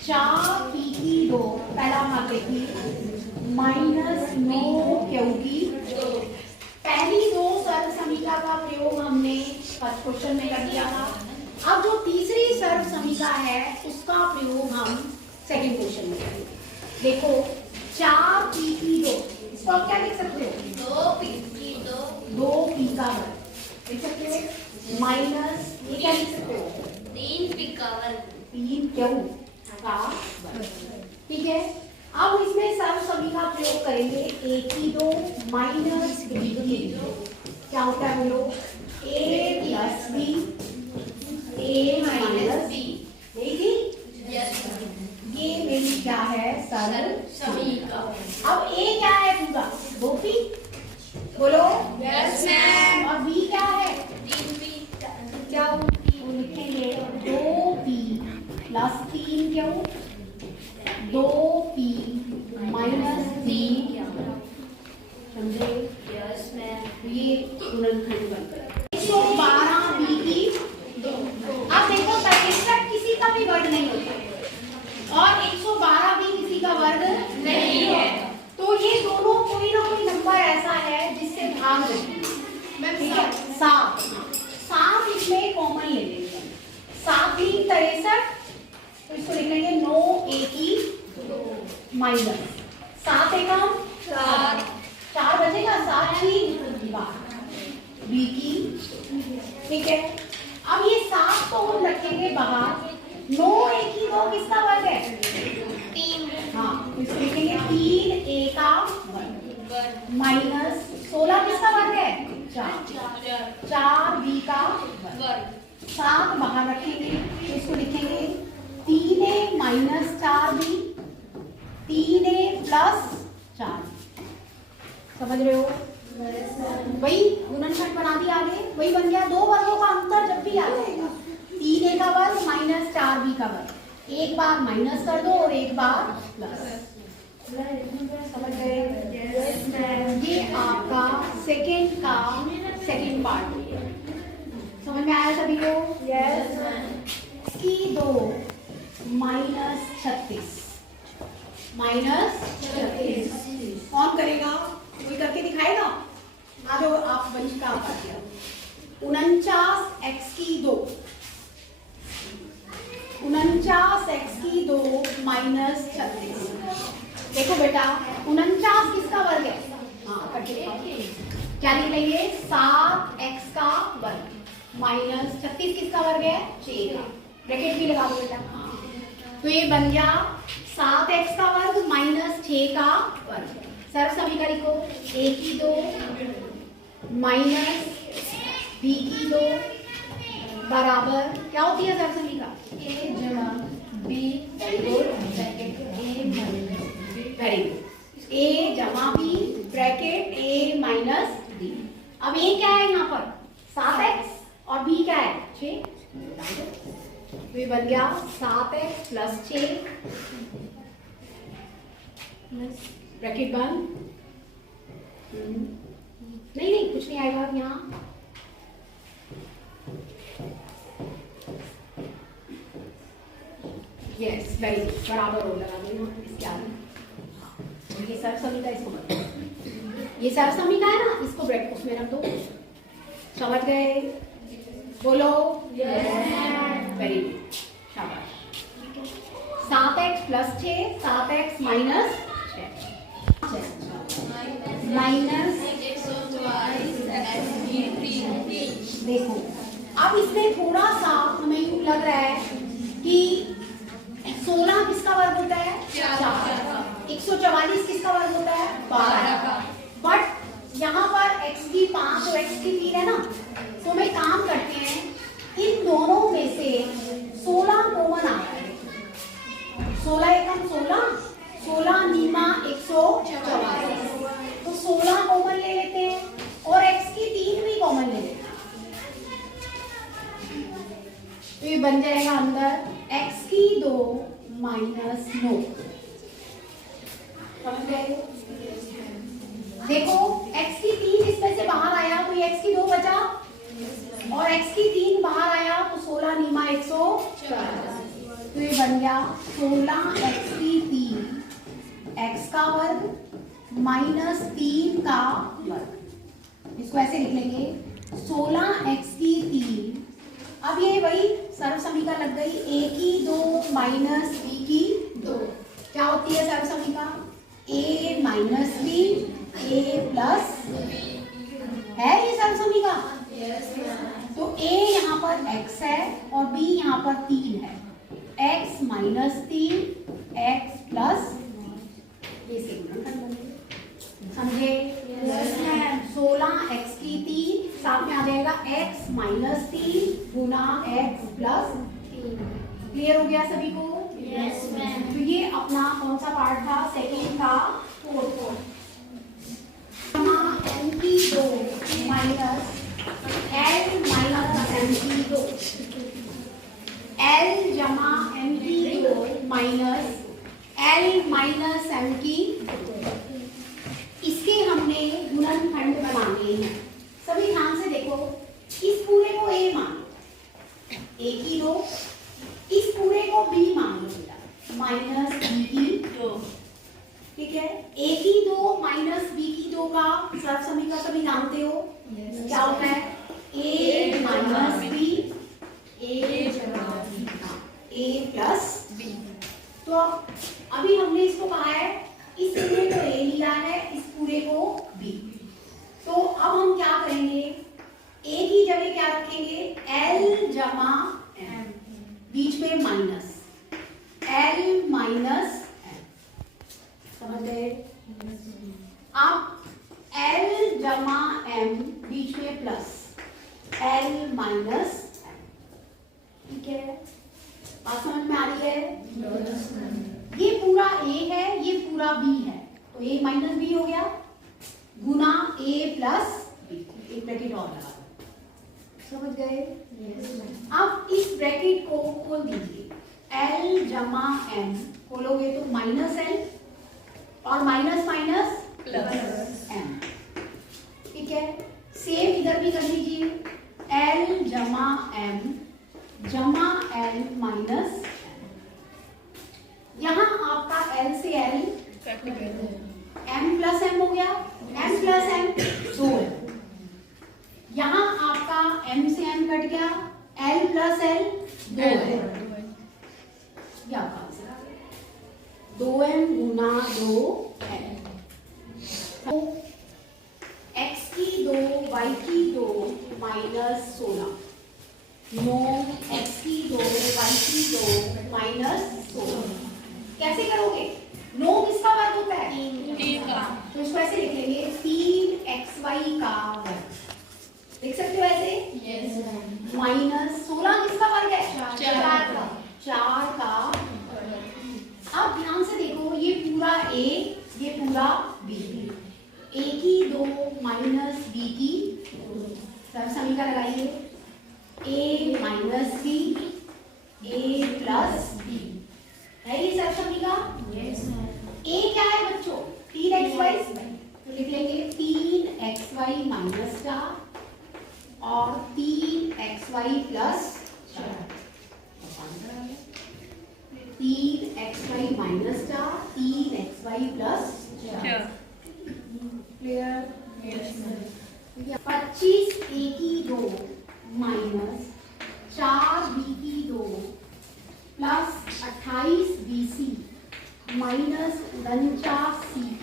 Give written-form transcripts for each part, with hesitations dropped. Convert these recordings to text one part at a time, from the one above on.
4 P की 2 पहला भाग देखिए माइनस 9 क्यू की पहली दो सर्व समीका का प्रयोग हमने फर्स्ट क्वेश्चन में कर दिया था। अब जो तीसरी सर्व समीका है उसका प्रयोग हम सेकंड क्वेश्चन में करेंगे। देखो 4 पी की 2 इसको आप क्या लिख सकते हो 2 पी की 2 पी का वर्ग लिख सकते हो माइनस ये क्या लिख सकते हो 3 पी का वर्ग 3 क्यू का वर्ग। ठीक है, अब इसमें सर्व समीका प्रयोग करेंगे ए की 2 माइनस बी की 2 क्या होता है बोलो ए प्लस बी ए माइनस बी देखिए ये मेरी क्या है सर्व समीका। अब ए क्या है पूरा 2 पी बोलो यस मैम। और बी क्या है 3 पी क्या लिखेंगे 2 पी प्लस 3 क्यों 2 पी माइनस 3 समझे। Yes ma'am. ये गुणनखंड बनकर 112 बी की 2। अब देखो 63 किसी का भी वर्ग नहीं होता और 112 भी किसी का वर्ग नहीं है, तो ये दोनों कोई ना कोई नंबर ऐसा है जिससे भाग देते हैं। 7 इसमें कॉमन ले लेंगे 7 3 63 तो इसको लिख लेंगे 9 ए की 2 माइनस 7 एकम 4 बचेगा 7 3 12 बी की। ठीक है, अब ये 7 तो हम रखेंगे बाहर 9 ए की 2 किसका वर्ग है 3 हाँ तो इसको लिखेंगे 3 ए का वर्ग माइनस 16 किसका वर्ग है 4 बी का वर्ग 7 बाहर रखेंगे तो इसको लिखेंगे 3 ए माइनस 4 बी 3 ए प्लस 4 समझ रहे हो। वही गुणनखंड बना दिया आगे वही बन गया। दो वर्गों का अंतर जब भी आ जाएगा 3 ए का वर्ग माइनस 4 बी का वर्ग एक बार माइनस कर दो और एक बार प्लस। समझ गए। ये आपका सेकेंड का सेकेंड पार्ट है। समझ में आया सभी को यस। इसकी 2 माइनस 36 कौन करेगा कोई करके दिखाएगा आ जाओ आप बंच का आप 49 एक्स की 2 49 एक्स की 2 माइनस 36। देखो बेटा 49 किसका वर्ग है हाँ करके क्या लिख लेंगे 7 एक्स का वर्ग माइनस 36 किसका वर्ग है 6 का ब्रैकेट भी लगा दो बेटा। तो ये बन गया 7 एक्स का वर्ग माइनस 6 का वर्ग। सर्व समीका लिखो ए की 2 माइनस बी की 2 बराबर क्या होती है सर्व समीका ए जमा बी वेरी गुड ए जमा बी ब्रैकेट ए माइनस बी। अब ए क्या है यहाँ पर 7x और बी क्या है 6 तो ये बन गया 7x प्लस 6 ब्रैकेट बंद। नहीं कुछ नहीं आएगा यहाँ यस वेरी गुड बराबर हो लगा देना इसके आगे। ये सर्व समीका इसको बताओ ये सर्व समीका है ना इसको ब्रैकेट उसमें रख दो। समझ गए बोलो वेरी गुड शाबाश। 7x plus 6 7x minus 6 minus देखो अब इसमें थोड़ा सा हमें यूं लग रहा है कि 16 किसका वर्ग होता है 4 144 किसका वर्ग होता है 12 का बट यहाँ पर x की 5 और x की 3 है ना तो हम एक काम करते हैं इन दोनों में से 16 कॉमन आ रहा है 16 एकम 16 नीमा 144 तो 16 कॉमन ले लेते हैं और x की 3 भी कॉमन ले लेते हैं तो ये बन जाएगा अंदर x की 2 माइनस 9। देखो x की 3 इसमें से बाहर आया तो ये x की 2 बचा और x की 3 बाहर आया तो 16 नीमा 144 तो ये बन गया 16x की 3 x का वर्ग माइनस 3 का वर्ग। इसको ऐसे लिख लेंगे 16x की 3। अब ये वही सर्व समीकरण लग गई, a की 2 माइनस b की 2। क्या होती है सर्व समीकरण? a minus b a plus है ये सर्व समीकरण। तो a यहाँ पर x है और b यहाँ पर 3 है। x माइनस 3 x प्लस, ये समझे? 16x की 3 साथ में आ जाएगा x माइनस 3 गुना x प्लस 3। क्लियर हो गया सभी को? Yes ma'am. तो ये अपना कौन सा पार्ट था? सेकेंड का फोर्थ। m की 2 माइनस l माइनस m की 2, l जमा m की 2 माइनस l माइनस m की 2। इसके हमने गुणनखंड बनाने हैं। सभी ध्यान से देखो, इस पूरे को a मान लो, a की 2, इस पूरे को b मान लो बेटा, माइनस b की 2। ठीक है, a की 2 माइनस b की 2 का सर्व समीकरण सभी जानते हो। क्या होता है? a माइनस b a जमा b a प्लस b। तो अब अभी हमने इसको कहा है, इस पूरे को a लिया है, इस पूरे को b। तो अब हम क्या करेंगे? a की जगह क्या रखेंगे? l जमा m, बीच में माइनस l माइनस m। समझ गए? अब l जमा m बीच में प्लस l माइनस m। ठीक है, बात समझ में आ रही है? ये पूरा a है, ये पूरा b है, तो a माइनस b हो गया गुना a प्लस b। एक ब्रैकेट और लगा दो। समझ गए? अब इस ब्रैकेट को खोल दीजिए, l जमा m खोलोगे तो माइनस l और माइनस माइनस प्लस m। ठीक है, सेम इधर भी कर लीजिए, l जमा m जमा l माइनस m। यहाँ आपका l से l m प्लस m हो गया, m प्लस m 2 है। यहाँ आपका m से m कट गया, l प्लस l 2 है। ये आपका आंसर आ गया, 2m गुना 2m। तो x की 2 y की 2 माइनस 16, 9 x की 2 y की 2 माइनस 16। कैसे करोगे? 9 किसका वर्ग होता है? 3 का। तो इसको ऐसे लिख लेंगे 3xy का वर्ग। लिख सकते हो ऐसे? Yes ma'am. माइनस 16 किसका वर्ग है? 4 का। 4 का। अब ध्यान से देखो, ये पूरा a, ये पूरा b। a की 2 माइनस b की 2। सब समीकरण लगाइए, a minus b a plus b है ये सब समीकरण। Yes ma'am. a क्या है बच्चों? 3xy। तो लिख लेंगे 3xy माइनस 4 और 3xy plus 3xy minus 4 3xy plus 4। Clear? Yes ma'am. 25 a की 2 माइनस 4 b की 2 प्लस 28 bc माइनस 49 cp।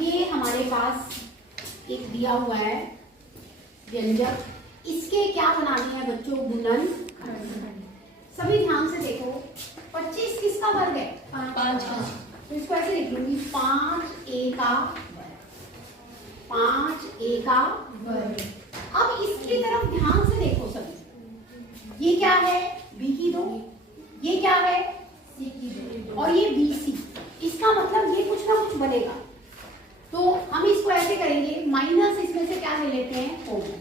ये हमारे पास एक दिया हुआ है व्यंजक, इसके क्या बनाने हैं बच्चों? गुणन। सभी ध्यान से देखो, 25 किसका वर्ग है? 5 का। तो इसको ऐसे लिख लूंगी, 5a का वर्ग, 5a का वर्ग। अब इसकी तरफ ध्यान से देखो सभी, ये क्या है? b की 2, ये क्या है? c की 2 और ये bc। इसका मतलब ये कुछ ना कुछ बनेगा। तो हम इसको ऐसे करेंगे, माइनस इसमें से क्या ले लेते हैं? कॉमन।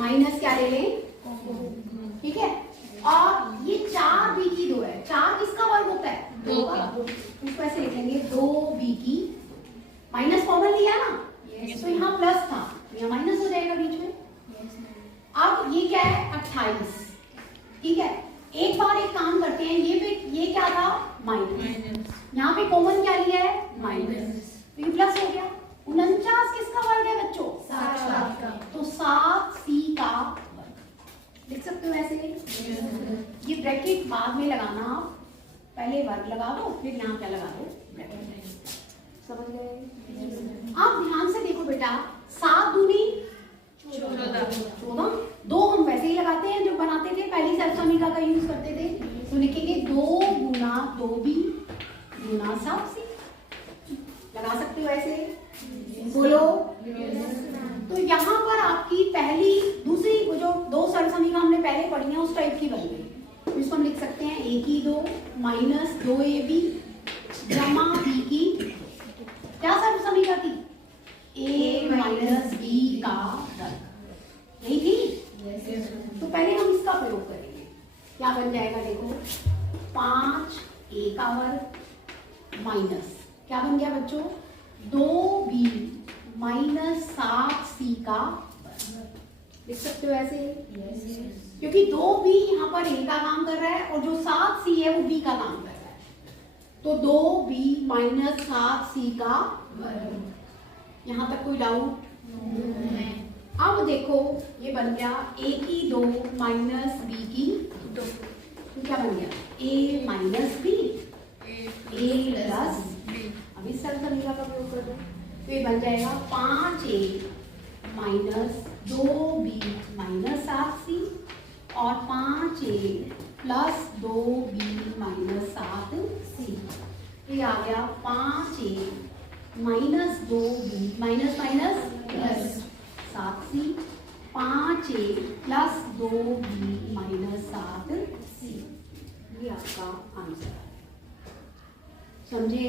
माइनस क्या ले लें? ठीक है, और ये 4b की 2 है। 4 किसका वर्ग होता है? 2 का। इसको ऐसे लिख लेंगे 2b की, माइनस कॉमन लिया ना, तो यहाँ प्लस था, यहाँ माइनस हो जाएगा बीच में। अब ये क्या है? 28। ठीक है, एक बार माइनस, यहाँ पे कॉमन क्या लिया है माइनस, तो ये प्लस हो गया। 49 किसका वर्ग है बच्चों? 7 का। तो 7c का वर्ग लिख सकते हो ऐसे। ये ब्रैकेट बाद में लगाना, आप पहले वर्ग लगा दो फिर यहाँ क्या लगा दो ब्रैकेट। समझ गए? आप ध्यान से देखो बेटा, 7 दूनी 14, 2 हम वैसे ही लगाते हैं जो बनाते थे, पहली सरसमीका का यूज करते थे, तो लिखेंगे 2 गुना 2b गुना 7c। लगा सकते हो ऐसे, बोलो। तो यहाँ पर आपकी पहली दूसरी जो 2 सरसमीका हमने पहले पढ़ी है उस टाइप की बन गई, तो इसको हम लिख सकते हैं a की 2 माइनस 2ab जमा b की क्या सरसमीका थी? a माइनस b का वर्ग, यही थी। तो पहले हम इसका प्रयोग करेंगे, क्या बन जाएगा देखो, 5a का वर्ग माइनस क्या बन गया बच्चों, 2b माइनस 7c का वर्ग। लिख सकते हो ऐसे, क्योंकि 2b यहाँ पर a का काम कर रहा है और जो 7c है वो b का काम कर रहा है, तो 2b माइनस 7c का वर्ग। यहाँ तक कोई डाउट? अब देखो ये बन गया a की 2 माइनस b की 2, तो क्या बन गया a minus b a plus b। अब इस सरसमीका का प्रयोग कर दो, तो ये बन जाएगा 5a minus 2b minus 7c और 5a plus 2b minus 7c। ये आ गया 5a minus 2b minus minus plus 7c, 5a plus 2b minus 7c। ये आपका आंसर है, समझे?